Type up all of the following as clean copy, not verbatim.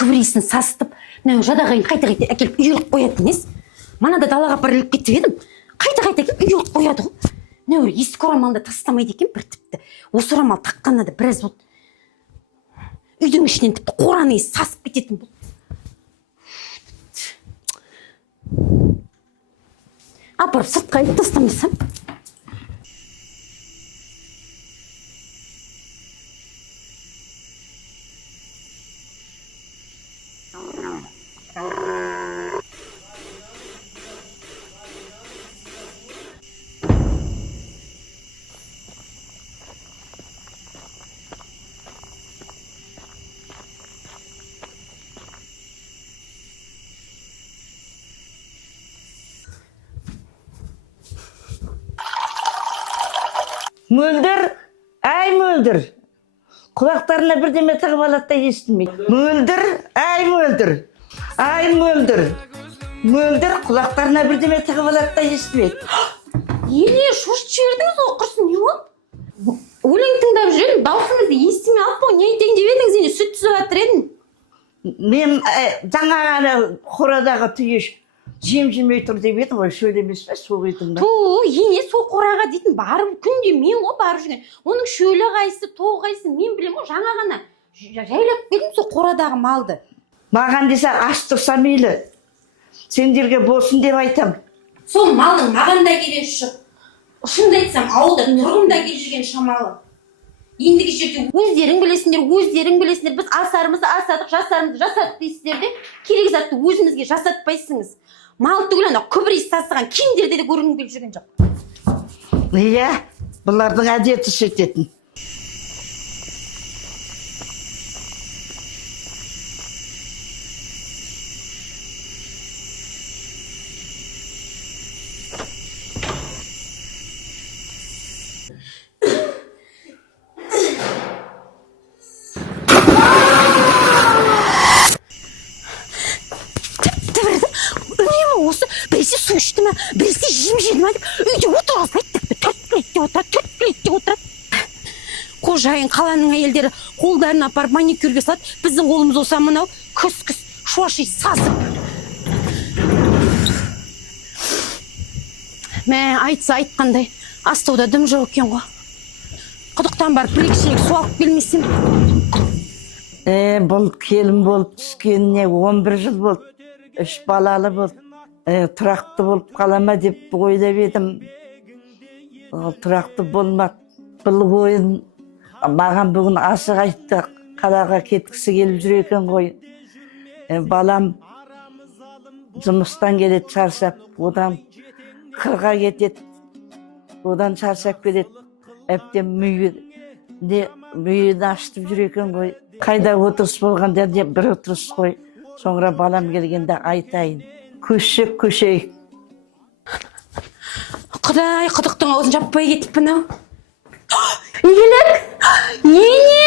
Күбірейсін састып, жадағайын қайта-қайта әкеліп үйіліп қоятын ес. Манада далаға барылып кетіп едім. Қайта-қайта әкеліп үйіліп қояды ғой. Ескі орамалды тастамайды екен бір тіпті. Осы орамал таққанына да біраз болды. Үйдің ішінен тіпті қораны сасып кететін бұл. Апарып сыртқа айтып тастамасам. Мөлдір, әй мөлдір. Құлақтарына бірдеме тығып алады да естілмейді. Мөлдір, әй мөлдір. Ай мөлдір. Мөлдір, құлақтарына бірдеме тығып алады да естілмейді. Ене, шошып жібердіңіз ғой, құрсын, не болды? Өлең тыңдап жүрем, даусыңызды естімей алып қой, не айтайын деп едіңіз, енді сүт түсіп жатыр едім. Мен жаңа ғана қорадағы түйеш жем-жемей тұр деп едім ғой, шөлемес пе, сол едім ба? Ене, сол қораға дейтін барып күнде мен ғой барып жүрген. Оның шөлі қайсы, тоғы қайсы, мен білем ғой, жаңа ғана жайлап келдім сол қорадағы малды. Маған десе аш тұрса мейлі, сендерге болсын деп айтам. Сол малдың маған да керегі жоқ. Шынымды айтсам, ауылда тұрғым да келіп жүрген шамалы. Ендігі жерде өздерің білесіңдер, біз асарымызды асадық, жасарымызды жасадық дейсіздер де, керек затты өзімізге жасатпайсыңыз. Мал түгіл ана күбірей сасыған кендерде де көргім келіп жүрген жоқ. Иә, бұлардың әдеті шететін. Біресе су ішті ме, біресе жем жеді ме деп, үйде отырғызбайды деп, төрт плетте отырады. Қожайын қаланың әйелдері қолдарын апарып маникюрге салады, біздің қолымыз оса мынау күс-күс шуаши сасып. Мә, айтса айтқандай, астауда дым жоқ екен ғой. Құдықтан барып бір-екі су алып келмесем. Бұл келін болып түскеніне 11 жыл болды, 3 балалы болды. Тұрақты болып қалама деп ойлап едім. Тұрақты болмақ. Бұл ойын маған бүгін ашық айтты, қалаға кеткісі келіп жүр екен ғой. Балам жұмыстан келеді шаршап, одан қырға кетеді, одан шаршап келеді. Әптен мүйін ашытып жүр екен ғой. Қайда отырыс болғанда бір отырыс қой. Соңыра балам келгенде айтайын. Көшейік. Құдай, құдықтың аузын жаппай кетіппін ау. Игілік! Ене!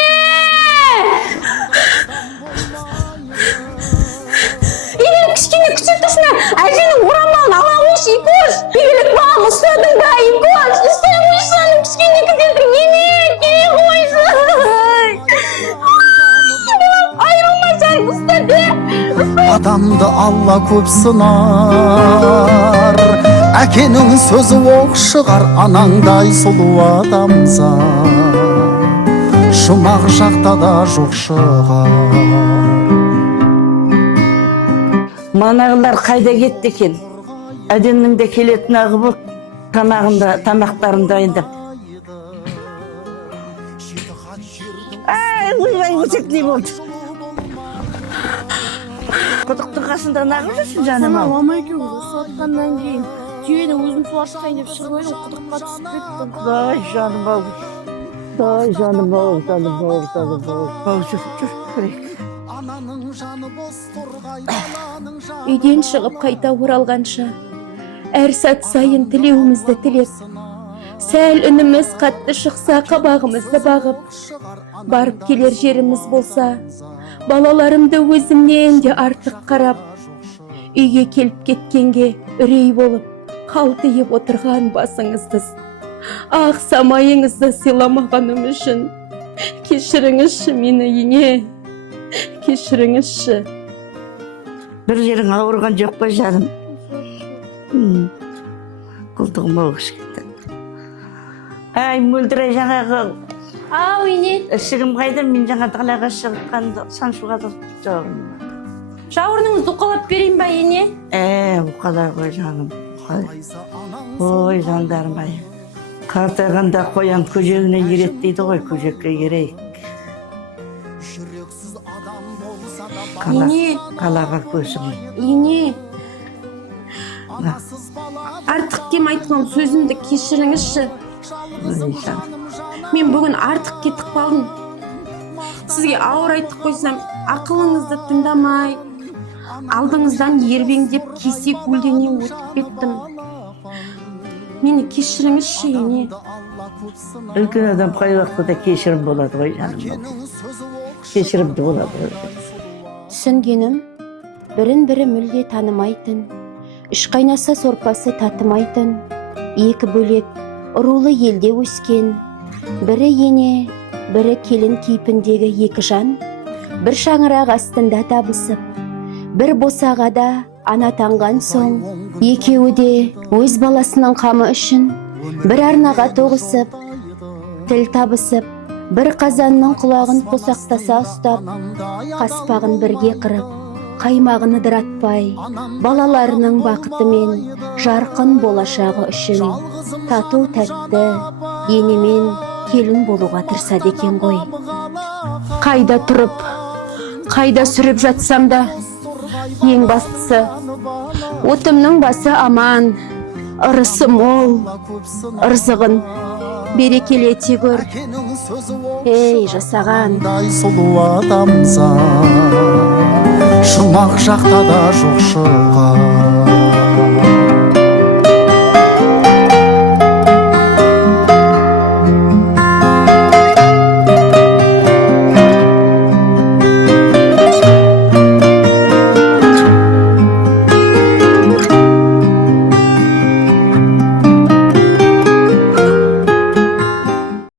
Игілік, кішкене күшіртісіне әженің орамалын ала қойшы, Икош! Игілік, балам, ұстадың ба, Икош! Ұстай қойшаның кішкене күшіртің, ене! Кей қойшы! Айрылмасаң, ұстады! Адамды Алла көп сынар, әкенің сөзі оқ шығар, анаңдай сұлу адамзат жұмақ жақта да жоқ шығар. Манағылар қайда кетті екен? Әдемнің де келетін ағы болды, тамақтарын дайындап. Ойбай, өсектей болды. Құдықтың қасында нағып жүрсің жаным ау? Мама екеуі суатқаннан кейін түйені өзім су ашқайын деп шығып едім, құдыққа түсіп кеттім. Дай жаным ау. Дай жаным ау, жаным ау. Жүр, көрейік. Үйден шығып қайта оралғанша әр сәт сайын тілеуімізді тілеп, сәл үніміз қатты шықса қабағымызды бағып, барып келер жеріміз болса, балаларымды өзімнен де артық қарап, үйге келіп кеткенге үрей болып, қалтиып отырған басыңыздыз. Ақ самайыңызды сыйламағаным үшін кешіріңізші мені, ене, кешіріңізші. бір жерің ауырған жоқ па жаным? Құлдығым ау кішкентай. Ай, мөлдір жаңағы Ау, ене. ішігім қайда, мен жаңа далаға шығып саншуға жоғым. Жауырыныңызды уқалап берейін ба, ене? Уқалар ғой жаным. Ой, жандарым ай. Қартайғанда қоян көжегіне ерет дейді ғой, көжекке ерейік. Ене. Қалаға көшім. Ене. Артық кем айтқан сөзімді кешіріңізші. Мен бүгін артық кетіп қалдым. Сізге ауыр айтып қойсам, ақылыңызды тыңдамай, алдыңыздан ербеңдеп кесек өлдене өтіп кеттім. Мені кешіріңізші, ене. Үлкен адам қай уақытта кешірім болады ғой жаным. Кешірімді болады ғой. Түсінгенім, бірін-бірі мүлде танымайтын, үш қайнаса сорпасы татымайтын, екі бөлек рулы елде өскен, бірі ене, бірі келін кейпіндегі екі жан, бір шаңырақ астында табысып, бір босағада ана таңған соң, екеуі де өз баласының қамы үшін бір арнаға тоғысып, тіл табысып, бір қазанның құлағын қосақтаса ұстап, қаспағын бірге қырып, қаймағын ыдыратпай, балаларының бақыты мен жарқын болашағы үшін тату тәтті енемен келін болуға тырысады екен ғой. Қайда тұрып, қайда сүріп жатсам да, ең бастысы, отымның басы аман, ырысы мол, ырзығын берекелете көр. Ей, жасаған. Сұлу адамзат, жұмақ жақта да жоқ шығар.